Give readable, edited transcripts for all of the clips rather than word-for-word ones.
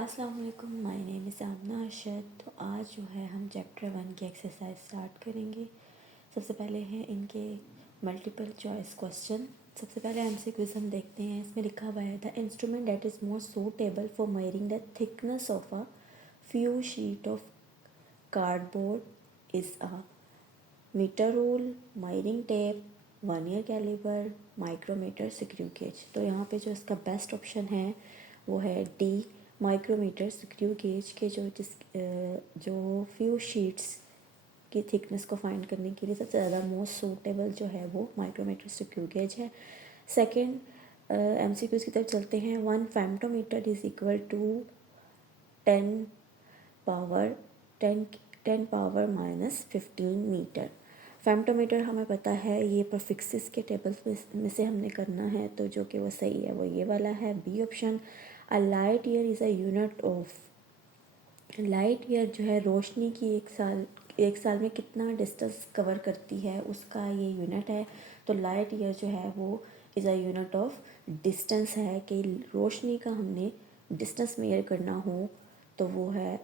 अस्सलाम वालेकुम, my name is आमना अरशद। तो आज जो है हम चैप्टर 1 की एक्सरसाइज स्टार्ट करेंगे। सबसे पहले हैं इनके मल्टीपल चॉइस क्वेश्चन। सबसे पहले एमसीक्यूज हम देखते हैं। इसमें लिखा हुआ है the instrument that is more suitable for measuring the thickness of a few sheet of cardboard is a meter rule, measuring tape, vernier caliper, micrometer, screw gauge. तो यहाँ पे जो इसका बेस्ट ऑप्शन है वो है डी, माइक्रोमीटर स्क्रू गेज के जो फ्यू शीट्स की थिकनेस को फाइंड करने के लिए सबसे ज़्यादा मोस्ट सूटेबल जो है वो माइक्रोमीटर स्क्रू गेज है। सेकेंड एमसीक्यूज की तरफ चलते हैं। 1 femtometer is equal to 10 power 10 power -15 meter. Femtometer हमें पता है ये प्रोफिक्सिस के टेबल्स में से हमने करना है, तो जो कि वो सही है वो ये वाला है, B option. A light year is a unit of, light year जो है रोशनी की एक साल में कितना डिस्टेंस कवर करती है उसका ये यूनिट है। तो लाइट ईयर जो है वो is a unit of distance है कि रोशनी का हमने डिस्टेंस मेजर करना हो तो वो है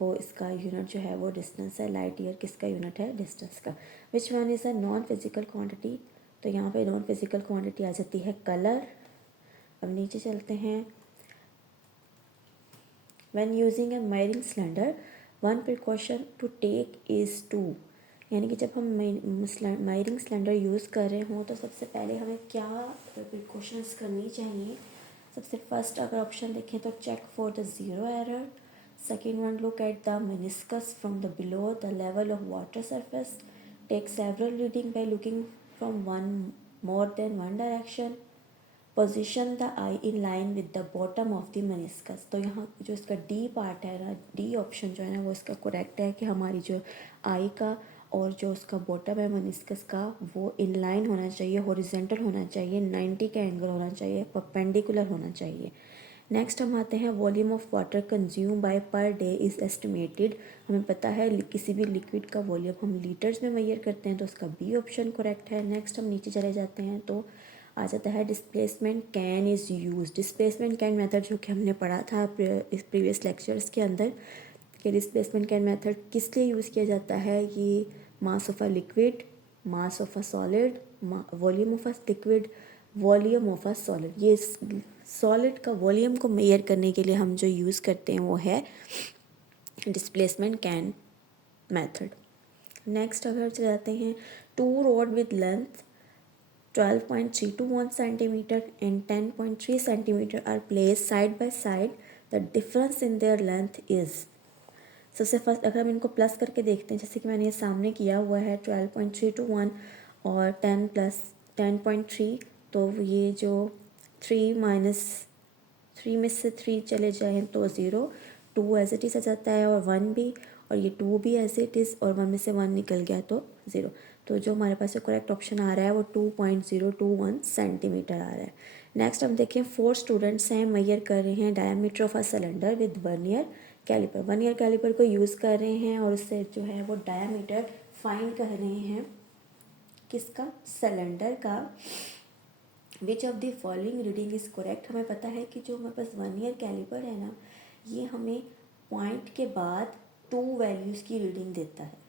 वो इसका यूनिट जो है वो डिस्टेंस है। लाइट ईयर किसका यूनिट है? डिस्टेंस का। Which one is a non physical quantity? तो यहाँ पे नॉन फिजिकल क्वांटिटी आ जाती है कलर। अब नीचे चलते हैं। When using a measuring cylinder, one precaution to take is to, यानी कि जब हम मेजरिंग सिलेंडर यूज़ कर रहे हों तो सबसे पहले हमें क्या प्रिकॉशंस करनी चाहिए। सबसे फर्स्ट अगर ऑप्शन देखें तो check for the zero error. Second one, look at the meniscus from the below the level of water surface. Take several reading by looking from one more than one direction. Position the eye in line with the bottom of the meniscus. तो यहाँ जो इसका D part है ना, D option जो है ना वो इसका करेक्ट है कि हमारी जो आई का और जो उसका बॉटम है मेनिस्कस का वो इन लाइन होना चाहिए, हॉरिजेंटल होना चाहिए, 90 का एंगल होना चाहिए, परपेंडिकुलर होना चाहिए। नेक्स्ट हम आते हैं volume of water consume by per day is estimated. हमें पता है किसी भी लिक्विड का वॉल्यूम हम लीटर्स में मेजर करते हैं, तो उसका बी ऑप्शन करेक्ट है। नेक्स्ट हम नीचे चले जाते हैं तो आ जाता है displacement can is use. Displacement can method जो कि हमने पढ़ा था इस प्रीवियस लेक्चर्स के अंदर कि डिस्प्लेसमेंट कैन मेथड किस लिए यूज़ किया जाता है। ये mass of a liquid, mass of a solid, volume of a liquid, volume of a solid. ये सॉलिड का वॉल्यूम को मेजर करने के लिए हम जो यूज़ करते हैं वो है डिस्प्लेसमेंट कैन मेथड। नेक्स्ट अगर जाते हैं, टू रोड विद लेंथ 12.321 centimeter and 10.3 centimeter are placed side by side. The difference in their length is, सबसे फर्स्ट अगर हम इनको प्लस करके देखते हैं, जैसे कि मैंने ये सामने किया हुआ है 12.321 और 10 में तो ये जो 3 में से 3 चले जाएँ तो 0, 2 एज इट इज़ आ जाता है और 1 भी, और ये 2 भी एज इट इज़, और 1 में से 1 निकल गया तो 0। तो जो हमारे पास करेक्ट ऑप्शन आ रहा है वो 2.021 सेंटीमीटर आ रहा है। नेक्स्ट हम देखें, 4 स्टूडेंट्स हैं, मेजर कर रहे हैं diameter of a cylinder with vernier caliper. Vernier caliper को यूज़ कर रहे हैं और उससे जो है वो डायमीटर फाइंड कर रहे हैं किसका? सिलेंडर का। विच of the following reading is correct? हमें पता है कि जो हमारे पास वर्नियर कैलिपर है ना, ये हमें पॉइंट के बाद 2 वैल्यूज़ की रीडिंग देता है।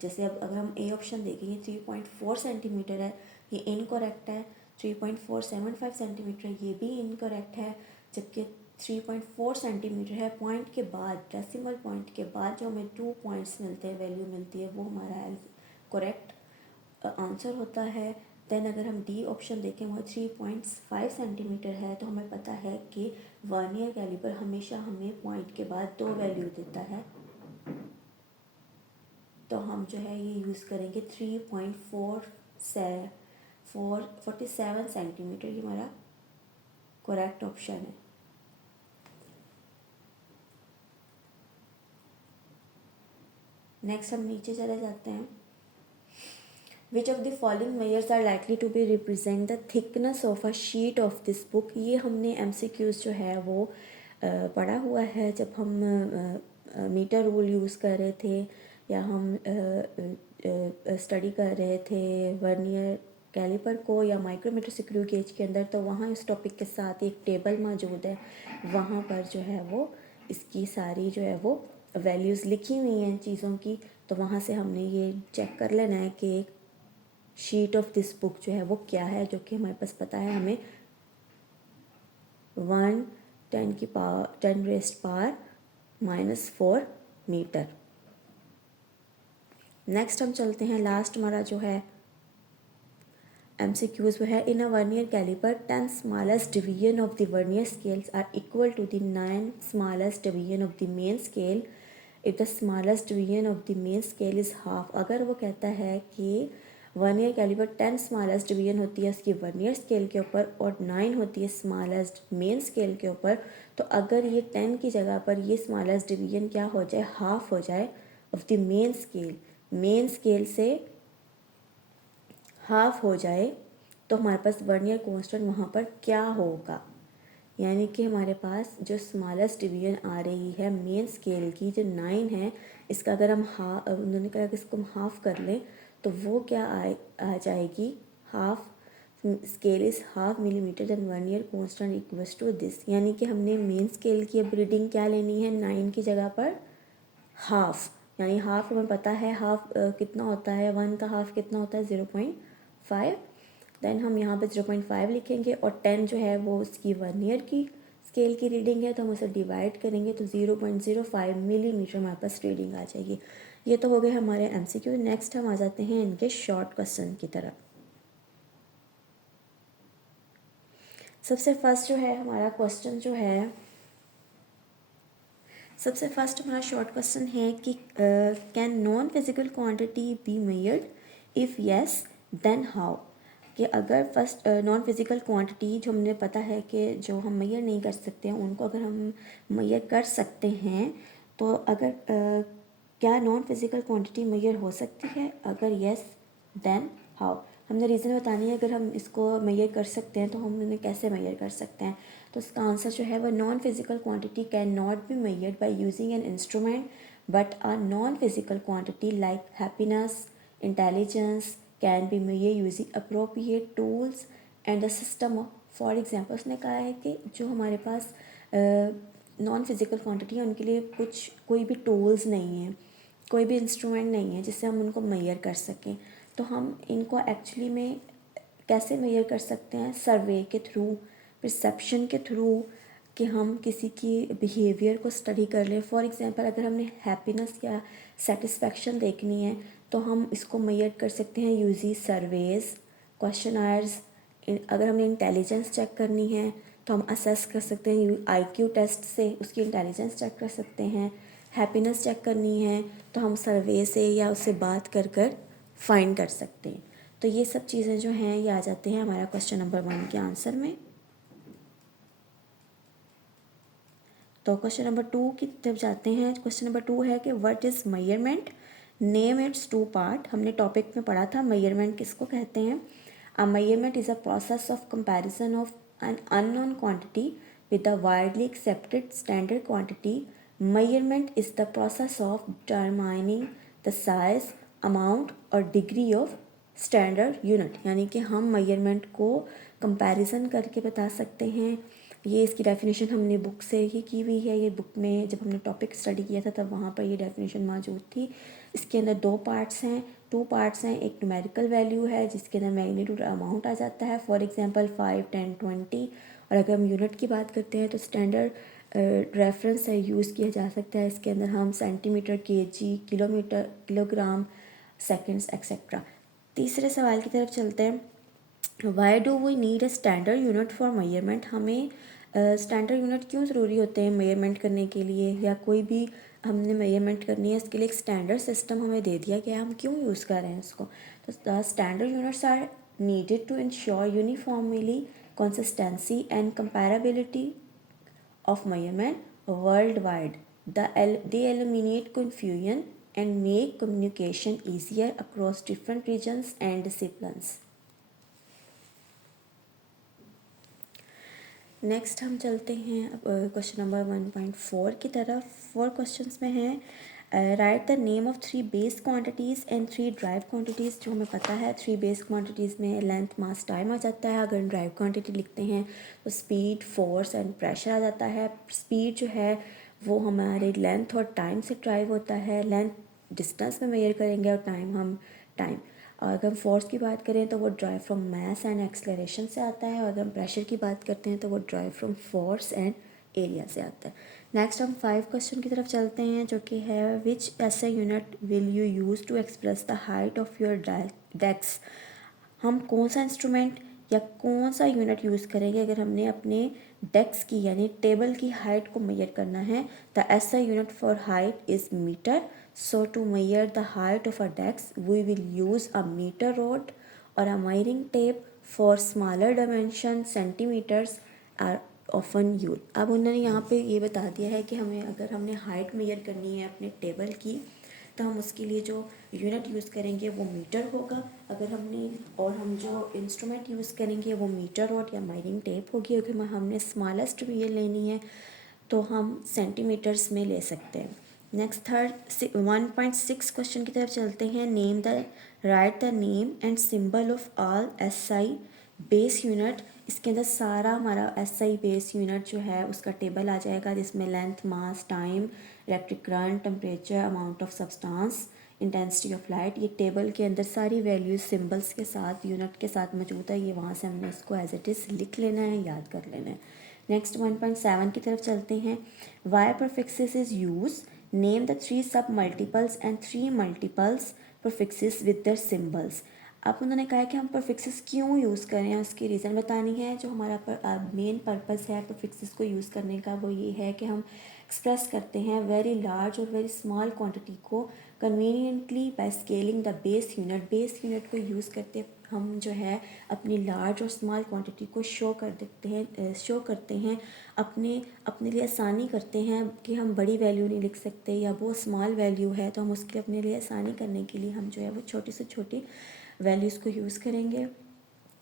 जैसे अब अगर हम ए ऑप्शन देखेंगे 3.4 सेंटीमीटर है, ये इनकरेक्ट है। 3.475 सेंटीमीटर ये भी इनकरेक्ट है, जबकि 3.4 सेंटीमीटर है पॉइंट के बाद, डेसिमल पॉइंट के बाद जो हमें 2 पॉइंट्स मिलते हैं, वैल्यू मिलती है, वो हमारा करेक्ट आंसर होता है। देन अगर हम डी ऑप्शन देखें वो 3.5 सेंटीमीटर है, तो हमें पता है कि वर्नियर कैलिपर हमेशा हमें पॉइंट के बाद 2 वैल्यू देता है, तो हम जो है ये यूज़ करेंगे 3.47 सेंटीमीटर, ये हमारा करेक्ट ऑप्शन है। नेक्स्ट हम नीचे चले जाते हैं। Which of the following measures are likely to be represent the thickness of a sheet of this book. ये हमने एमसीक्यूज जो है वो पढ़ा हुआ है जब हम मीटर रूल यूज़ कर रहे थे, या हम स्टडी कर रहे थे वर्नियर कैलिपर को या माइक्रोमीटर स्क्रू गेज के अंदर। तो वहाँ इस टॉपिक के साथ एक टेबल मौजूद है, वहाँ पर जो है वो इसकी सारी जो है वो वैल्यूज़ लिखी हुई हैं चीज़ों की, तो वहाँ से हमने ये चेक कर लेना है कि शीट ऑफ दिस बुक जो है वो क्या है, जो कि हमारे पास पता है हमें 10⁻⁻⁻⁴ मीटर। नेक्स्ट हम चलते हैं, लास्ट हमारा जो है MCQs वो है, in a vernier calliper 10 smallest division of the vernier scales are equal to the 9 smallest division of the main scale if the smallest division of the main scale is half. अगर वो कहता है कि vernier calliper 10 smallest division होती है उसकी vernier scale के ऊपर और 9 होती है स्मॉलेस्ट मेन स्केल के ऊपर, तो अगर ये 10 की जगह पर ये स्मॉलेस्ट डिवीजन क्या हो जाए, हाफ हो जाए ऑफ द मेन स्केल से हाफ हो जाए, तो हमारे पास वर्नियर कांस्टेंट वहाँ पर क्या होगा। यानी कि हमारे पास जो स्मॉलेस्ट डिवीजन आ रही है मेन स्केल की जो 9 है, इसका अगर हम उन्होंने कहा कि इसको हम हाफ कर लें तो वो क्या आ जाएगी, half scale is half millimeter and vernier constant equals to this. यानी कि हमने मेन स्केल की अब रीडिंग क्या लेनी है, 9 की जगह पर हाफ, यानी हाफ हमें पता है हाफ कितना होता है, 1 का हाफ कितना होता है 0.5, देन हम यहाँ पे 0.5 लिखेंगे और 10 जो है वो उसकी वर्नियर की स्केल की रीडिंग है, तो हम उसे डिवाइड करेंगे तो 0.05 मिलीमीटर हमारे पास रीडिंग आ जाएगी। ये तो हो गए हमारे MCQ। नेक्स्ट हम आ जाते हैं इनके शॉर्ट क्वेश्चन की तरफ। सबसे फर्स्ट जो है हमारा क्वेश्चन जो है, सबसे फर्स्ट हमारा शॉर्ट क्वेश्चन है कि can non physical quantity be measured, if yes then how. कि अगर फर्स्ट नॉन फिजिकल क्वांटिटी जो हमने पता है कि जो हम मेजर नहीं कर सकते हैं उनको अगर हम मेजर कर सकते हैं, तो अगर क्या नॉन फिजिकल क्वांटिटी मेजर हो सकती है, अगर यस देन हाउ। हमने रीज़न बतानी है, अगर हम इसको मेजर कर सकते हैं तो हम उन्हें कैसे मेजर कर सकते हैं। तो इसका आंसर जो है वह non physical quantity can not be measured by using an instrument, but a non physical quantity like happiness, intelligence can be measure using appropriate tools and the system. For example उसने कहा है कि जो हमारे पास non physical quantity है उनके लिए कोई भी टूल्स नहीं है, कोई भी इंस्ट्रूमेंट नहीं है जिससे हम उनको मेजर कर सकें। तो हम इनको एक्चुअली में कैसे मेजर कर सकते हैं, सर्वे के थ्रू, परसेप्शन के थ्रू, कि हम किसी की बिहेवियर को स्टडी कर लें। फॉर एग्जांपल अगर हमने हैप्पीनेस या सेटिस्फेक्शन देखनी है तो हम इसको मेजर कर सकते हैं यूजिंग सर्वेज, क्वेश्चनर्स। अगर हमने इंटेलिजेंस चेक करनी है तो हम असेस कर सकते हैं IQ टेस्ट से, उसकी इंटेलिजेंस चेक कर सकते हैं। हैप्पीनेस चेक करनी है तो हम सर्वे से या उससे बात कर फाइंड कर सकते हैं। तो ये सब चीज़ें जो हैं ये आ जाते हैं हमारा क्वेश्चन नंबर 1 के आंसर में। तो क्वेश्चन नंबर 2 की तरफ जाते हैं। क्वेश्चन नंबर 2 है कि what is measurement, name its 2 part. हमने टॉपिक में पढ़ा था मेजरमेंट किसको कहते हैं। अ measurement is a process of comparison of an unknown quantity with a widely accepted standard quantity. Measurement is the process of determining the size, amount और degree of standard unit. यानी कि हम मेजरमेंट को comparison करके बता सकते हैं। ये इसकी डेफिनेशन हमने बुक से ही की हुई है। ये बुक में जब हमने टॉपिक स्टडी किया था तब वहाँ पर ये डेफिनेशन मौजूद थी। इसके अंदर 2 पार्ट्स हैं, 2 पार्ट्स हैं। एक न्यूमेरिकल वैल्यू है जिसके अंदर मैग्नीट्यूड अमाउंट आ जाता है, फॉर एग्जांपल 5, 10, 20। और अगर हम यूनिट की बात करते हैं तो स्टैंडर्ड रेफरेंस है, यूज़ किया जा सकता है। इसके अंदर हम centimeter, KG, kilometer, kilogram, seconds etcetera. तीसरे सवाल की तरफ चलते हैं। Why do we need a standard unit for measurement. हमें स्टैंडर्ड यूनिट क्यों ज़रूरी होते हैं मेजरमेंट करने के लिए, या कोई भी हमने मेजरमेंट करनी है इसके लिए एक स्टैंडर्ड सिस्टम हमें दे दिया गया, हम क्यों यूज़ कर रहे हैं इसको। तो the standard units are needed to ensure uniformly consistency and comparability of measurement worldwide. They eliminate confusion and make communication easier across different regions and disciplines. Next हम चलते हैं क्वेश्चन नंबर 1.4 की तरफ। 4 क्वेश्चंस में है right the name of 3 base quantities and 3 drive quantities. जो हमें पता है 3 बेस क्वांटिटीज़ में लेंथ, मास, टाइम आ जाता है। अगर ड्राइव क्वांटिटी लिखते हैं तो स्पीड, फोर्स एंड प्रेशर आ जाता है। स्पीड जो है वो हमारे लेंथ और टाइम से ड्राइव होता है। लेंथ डिस्टेंस में मेजर करेंगे और टाइम और अगर हम फोर्स की बात करें तो वो drive from mass and acceleration से आता है, और अगर हम प्रेशर की बात करते हैं तो वो drive from force and area से आता है। नेक्स्ट हम 5 क्वेश्चन की तरफ चलते हैं, जो कि है which SI unit will you use to express the height of your desk. हम कौन सा इंस्ट्रूमेंट या कौन सा यूनिट यूज़ करेंगे अगर हमने अपने डेस्क की यानी टेबल की हाइट को मेजर करना है। The SI unit for height is meter. So to measure the height of a desk we will use a meter rod और a measuring tape for smaller dimension centimeters are often use. अब उन्होंने यहाँ पे ये बता दिया है कि हमें अगर हमने हाइट मेजर करनी है अपने टेबल की तो हम उसके लिए जो यूनिट यूज़ करेंगे वो मीटर होगा। अगर हम जो इंस्ट्रूमेंट यूज़ करेंगे वो मीटर रॉड या मेजरिंग टेप होगी। अगर हमने स्मॉलेस्ट मेजर लेनी है तो हम सेंटीमीटर्स में ले सकते हैं। नेक्स्ट थर्ड 1.6 क्वेश्चन की तरफ चलते हैं। Right the name and symbol of all SI base unit. इसके अंदर सारा हमारा एसआई बेस यूनिट जो है उसका टेबल आ जाएगा, जिसमें length, mass, time, electric current, temperature, amount of substance, intensity of light. ये टेबल के अंदर सारी वैल्यूज सिंबल्स के साथ यूनिट के साथ मौजूद है। ये वहाँ से हमने इसको एज इट इज़ लिख लेना है, याद कर लेना है। नेक्स्ट 1.7 की तरफ चलते हैं। Why prefixes is use, name the 3 submultiples and 3 multiples prefixes with their symbols. अब उन्होंने कहा है कि हम prefixes क्यों यूज़ करें, उसकी रीज़न बतानी है। जो हमारा मेन पर्पस है prefixes को यूज़ करने का वो ये है कि हम एक्सप्रेस करते हैं वेरी लार्ज और वेरी स्मॉल क्वांटिटी को conveniently by scaling the base unit. Base unit को यूज़ करते हम जो है अपनी लार्ज और स्मॉल क्वांटिटी को शो करते हैं अपने लिए आसानी करते हैं कि हम बड़ी वैल्यू नहीं लिख सकते या वो स्मॉल वैल्यू है तो हम उसके अपने लिए आसानी करने के लिए हम जो है वो छोटी से छोटी वैल्यूज़ को यूज़ करेंगे,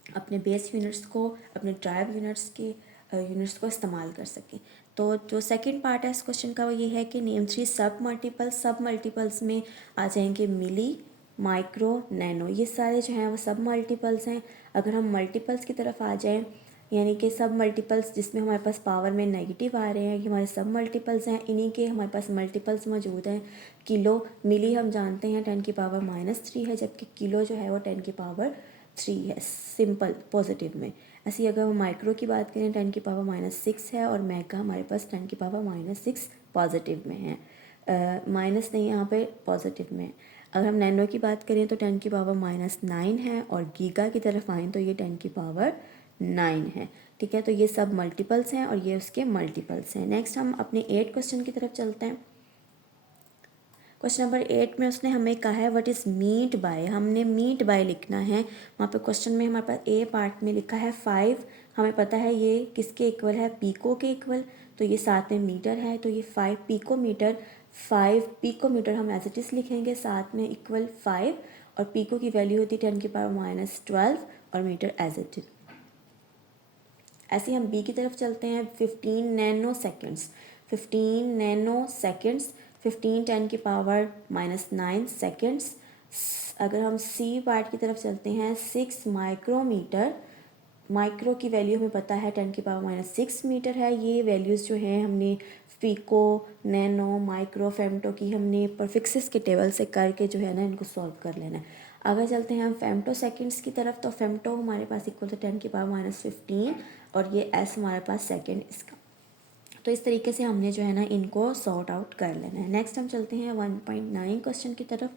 अपने बेस यूनिट्स को, अपने ड्राइव यूनिट्स को इस्तेमाल कर सकें। तो जो सेकंड पार्ट है इस क्वेश्चन का वो ये है कि नेम 3 सब मल्टीपल्स में आ जाएंगे मिली, माइक्रो, नैनो। ये सारे जो हैं वो सब मल्टीपल्स हैं। अगर हम मल्टीपल्स की तरफ आ जाएं यानी कि सब मल्टीपल्स जिसमें हमारे पास पावर में नेगेटिव आ रहे हैं, ये हमारे सब मल्टीपल्स हैं। इन्हीं के हमारे पास मल्टीपल्स मौजूद हैं। किलो, मिली हम जानते हैं 10 की पावर -3 है, जबकि किलो जो है वो 10 की पावर 3 है सिंपल पॉजिटिव में। ऐसे ही अगर हम माइक्रो की बात करें 10 की पावर -6 है, और मेगा हमारे पास 10 की पावर -6 पॉजिटिव में है, माइनस नहीं यहाँ पे पॉजिटिव में। अगर हम नैनो की बात करें तो 10 की पावर -9 है, और गीगा की तरफ आएँ तो ये 10 की पावर 9 है। ठीक है, तो ये सब मल्टीपल्स हैं और ये उसके मल्टीपल्स हैं। नेक्स्ट हम अपने 8 क्वेश्चन की तरफ चलते हैं। क्वेश्चन नंबर 8 में उसने हमें कहा है व्हाट इज़ मीट बाय। हमने मीट बाय लिखना है। वहाँ पे क्वेश्चन में हमारे पास ए पार्ट में लिखा है 5। हमें पता है ये किसके इक्वल है, पीको के इक्वल। तो ये साथ में मीटर है, तो ये 5 पिकोमीटर। 5 पिकोमीटर हम एज इट इज़ लिखेंगे, साथ में इक्वल 5, और पिको की वैल्यू होती है 10 की पावर -12 और मीटर एज इट इज। ऐसे ही हम बी की तरफ चलते हैं। 15 नैनो सेकेंड्स, 15 नैनो सेकेंड्स, 15 10 की पावर -9 सेकेंड्स। अगर हम सी पार्ट की तरफ चलते हैं 6 माइक्रोमीटर। माइक्रो की वैल्यू हमें पता है 10 की पावर -6 मीटर है। ये वैल्यूज़ जो हैं हमने फीको, नैनो, माइक्रो, फेमटो की हमने परफिक्सिस के टेबल से करके जो है ना इनको सॉल्व कर लेना है। अगर चलते हैं हम फेमटो सेकेंड्स की तरफ, तो फेमटो हमारे पास इक्वल टू 10 की पावर -15, और ये एस हमारे पास सेकेंड इसका। तो इस तरीके से हमने जो है ना इनको सॉर्ट आउट कर लेना है। नेक्स्ट हम चलते हैं 1.9 क्वेश्चन की तरफ,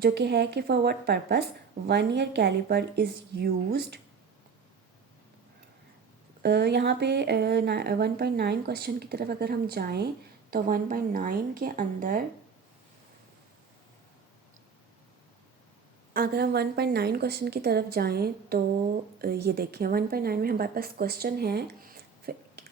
जो कि है कि for what purpose 1 year caliper is used. यहाँ पे 1.9 क्वेश्चन की तरफ अगर हम जाएं तो 1.9 के अंदर अगर हम 1.9 क्वेश्चन की तरफ जाएं तो ये देखें 1.9 में हमारे पास क्वेश्चन है।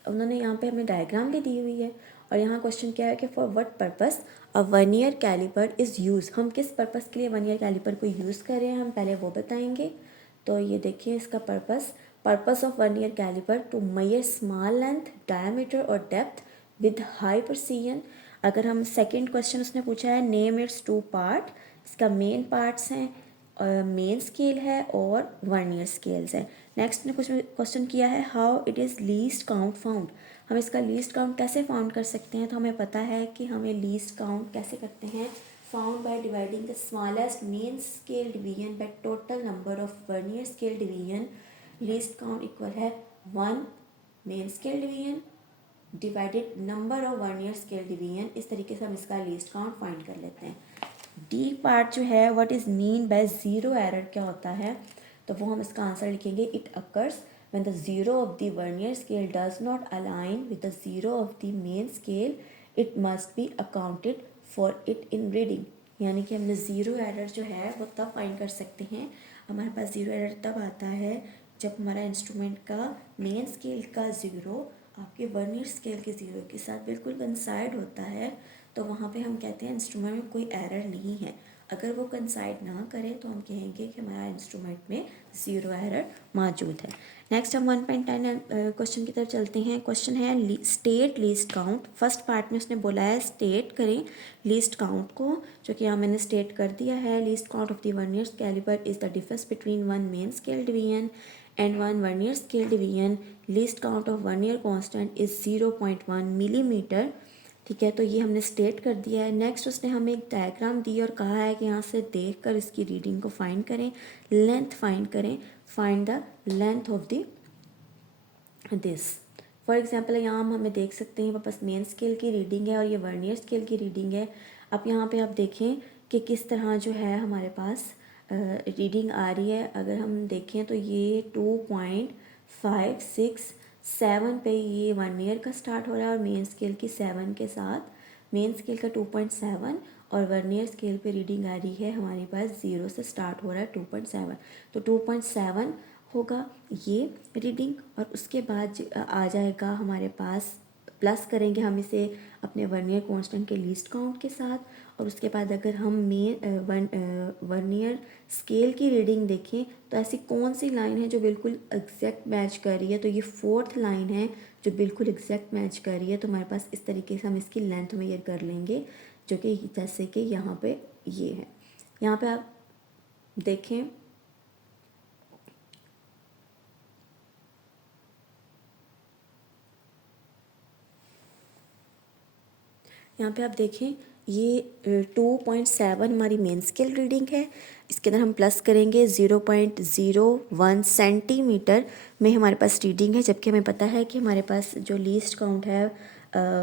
उन्होंने यहाँ पे हमें डायग्राम भी दी हुई है, और यहाँ क्वेश्चन क्या है कि for what purpose a 1 year caliper is use. हम किस पर्पस के लिए 1 ईयर कैलिपर को यूज़ कर रहे हैं हम पहले वो बताएंगे। तो ये देखिए इसका purpose of 1 year caliper to measure small length, diameter और डेप्थ विद हाई प्रिसीजन। अगर हम सेकेंड क्वेश्चन उसने पूछा है नेम इट्स 2 पार्ट, इसका मेन पार्ट्स हैं मेन स्केल है और वर्नियर स्केल्स है। नेक्स्ट ने कुछ क्वेश्चन किया है how it is least count found. हम इसका लीस्ट काउंट कैसे फाउंड कर सकते हैं, तो हमें पता है कि हमें लीस्ट काउंट कैसे करते हैं, found by dividing the smallest main scale division by total number of vernier scale division. Least count equal है 1 main scale division divided number of vernier scale division. इस तरीके से हम इसका लीस्ट काउंट फाइंड कर लेते हैं। डी पार्ट जो है what is mean by zero error क्या होता है, तो वो हम इसका आंसर लिखेंगे it occurs when the zero of the vernier scale does not align with the zero of the main scale it must be accounted for it in reading. यानी कि हमने ज़ीरो एरर जो है वो तब फाइंड कर सकते हैं, हमारे पास ज़ीरो एरर तब आता है जब हमारा इंस्ट्रूमेंट का मेन स्केल का ज़ीरो आपके वर्नियर स्केल के ज़ीरो के साथ बिल्कुल कंसाइड होता है, तो वहाँ पे हम कहते हैं इंस्ट्रूमेंट में कोई एरर नहीं है। अगर वो कंसाइड ना करे तो हम कहेंगे कि हमारा इंस्ट्रूमेंट में ज़ीरो एरर मौजूद है। नेक्स्ट हम 1.10 क्वेश्चन की तरफ चलते हैं। क्वेश्चन है state least count. First part में उसने बोला है स्टेट करें लीस्ट काउंट को, जो कि यहाँ मैंने स्टेट कर दिया है। Least count of the vernier caliper is the difference between one main scale division and one vernier scale division. Least count of vernier constant is 0.1 millimetre. ठीक है, तो ये हमने स्टेट कर दिया है। नेक्स्ट उसने हमें एक डायग्राम दी और कहा है कि यहाँ से देखकर इसकी रीडिंग को फाइंड करें, लेंथ फाइंड करें, find the length of the this. For example यहाँ हम हमें देख सकते हैं वापस मेन स्केल की रीडिंग है और ये वर्नियर स्केल की रीडिंग है। अब यहाँ पे आप देखें कि किस तरह जो है हमारे पास रीडिंग आ रही है। अगर हम देखें तो ये 2.567 पे ये वर्नियर का स्टार्ट हो रहा है और मेन स्केल की 7 के साथ, मेन स्केल का 2.7 और वर्नियर स्केल पे रीडिंग आ रही है हमारे पास 0 से स्टार्ट हो रहा है 2.7, तो 2.7 होगा ये रीडिंग और उसके बाद आ जाएगा हमारे पास, प्लस करेंगे हम इसे अपने वर्नियर कांस्टेंट के लीस्ट काउंट के साथ और उसके बाद अगर हम वर्नियर स्केल की रीडिंग देखें तो ऐसी कौन सी लाइन है जो बिल्कुल एग्जैक्ट मैच कर रही है, तो ये फोर्थ लाइन है जो बिल्कुल एग्जैक्ट मैच कर रही है। तो हमारे पास इस तरीके से हम इसकी लेंथ मेजर कर लेंगे, जो कि जैसे कि यहाँ पे ये है। यहाँ पे आप देखें यहाँ पे आप देखें ये 2.7 हमारी मेन स्केल रीडिंग है। इसके अंदर हम प्लस करेंगे 0.01 सेंटीमीटर में हमारे पास रीडिंग है, जबकि हमें पता है कि हमारे पास जो लीस्ट काउंट है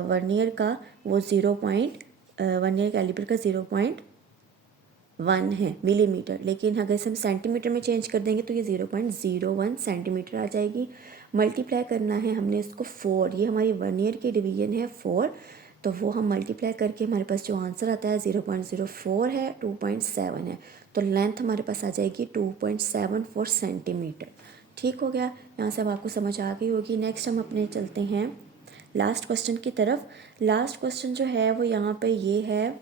वर्नियर का वो वर्नियर कैलिपर का 0.1 है मिलीमीटर, लेकिन अगर हम सेंटीमीटर में चेंज कर देंगे तो ये 0.01 सेंटीमीटर आ जाएगी। मल्टीप्लाई करना है हमने इसको 4, ये हमारी वर्नियर की डिवीजन है 4, तो वो हम मल्टीप्लाई करके हमारे पास जो आंसर आता है 0.04 है, 2.7 है, तो लेंथ हमारे पास आ जाएगी 2.74 सेंटीमीटर। ठीक हो गया, यहाँ से अब आपको समझ आ गई होगी। नेक्स्ट हम अपने चलते हैं लास्ट क्वेश्चन की तरफ। लास्ट क्वेश्चन जो है वो यहाँ पे ये है।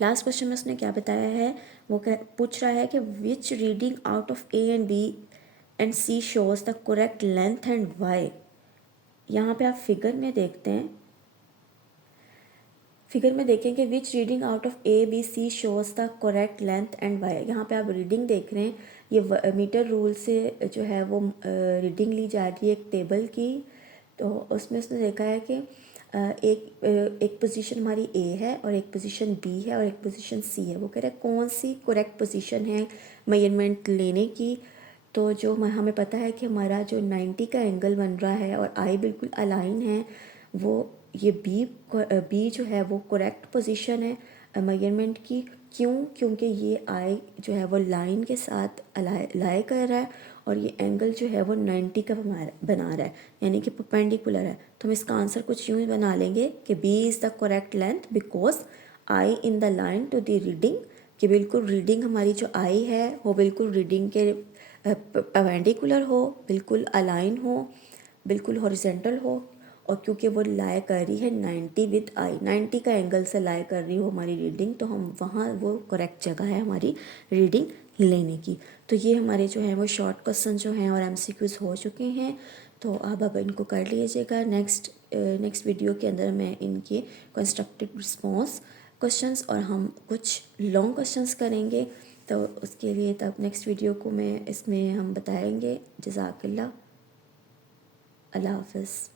लास्ट क्वेश्चन में उसने क्या बताया है, वो पूछ रहा है कि which reading out of A and B and C shows the correct length and why. यहाँ पे आप फिगर में देखते हैं, फिगर में देखेंगे which reading out of A B C shows the correct length and why. यहाँ पे आप रीडिंग देख रहे हैं, ये मीटर रूल से जो है वो रीडिंग ली जा रही है एक टेबल की। तो उसमें उसने देखा है कि एक पोजीशन हमारी ए है और एक पोजीशन बी है और एक पोजीशन सी है। वो कह रहा है कौन सी करेक्ट पोजीशन है मेजरमेंट लेने की। तो जो हमें पता है कि हमारा जो 90 का एंगल बन रहा है और आई बिल्कुल अलाइन है, वो ये बी जो है वो करेक्ट पोजीशन है मेजरमेंट की। क्यों? क्योंकि ये आई जो है वो लाइन के साथ लाई कर रहा है और ये एंगल जो है वो 90 का बना रहा है, यानी कि परपेंडिकुलर है। तो हम इसका आंसर कुछ यूँ बना लेंगे कि B is the correct length because eye in the line to the reading, कि बिल्कुल रीडिंग हमारी जो आई है वो बिल्कुल रीडिंग के परपेंडिकुलर हो, बिल्कुल अलाइन हो, बिल्कुल हॉरिजेंटल हो, और क्योंकि वो लाई कर रही है 90 विद आई, 90 का एंगल से लाई कर रही हो हमारी रीडिंग, तो हम वहाँ वो करेक्ट जगह है हमारी रीडिंग लेने की। तो ये हमारे जो है वो शॉर्ट क्वेश्चन जो हैं और एमसीक्यूज़ हो चुके हैं, तो आप अब इनको कर लीजिएगा। नेक्स्ट वीडियो के अंदर मैं इनके कंस्ट्रक्टिव रिस्पॉन्स क्वेश्चंस और हम कुछ लॉन्ग क्वेश्चंस करेंगे। तो उसके लिए तब नेक्स्ट वीडियो को मैं इसमें हम बताएंगे। जज़ाकल्लाह, अल्लाह हाफ़िज़।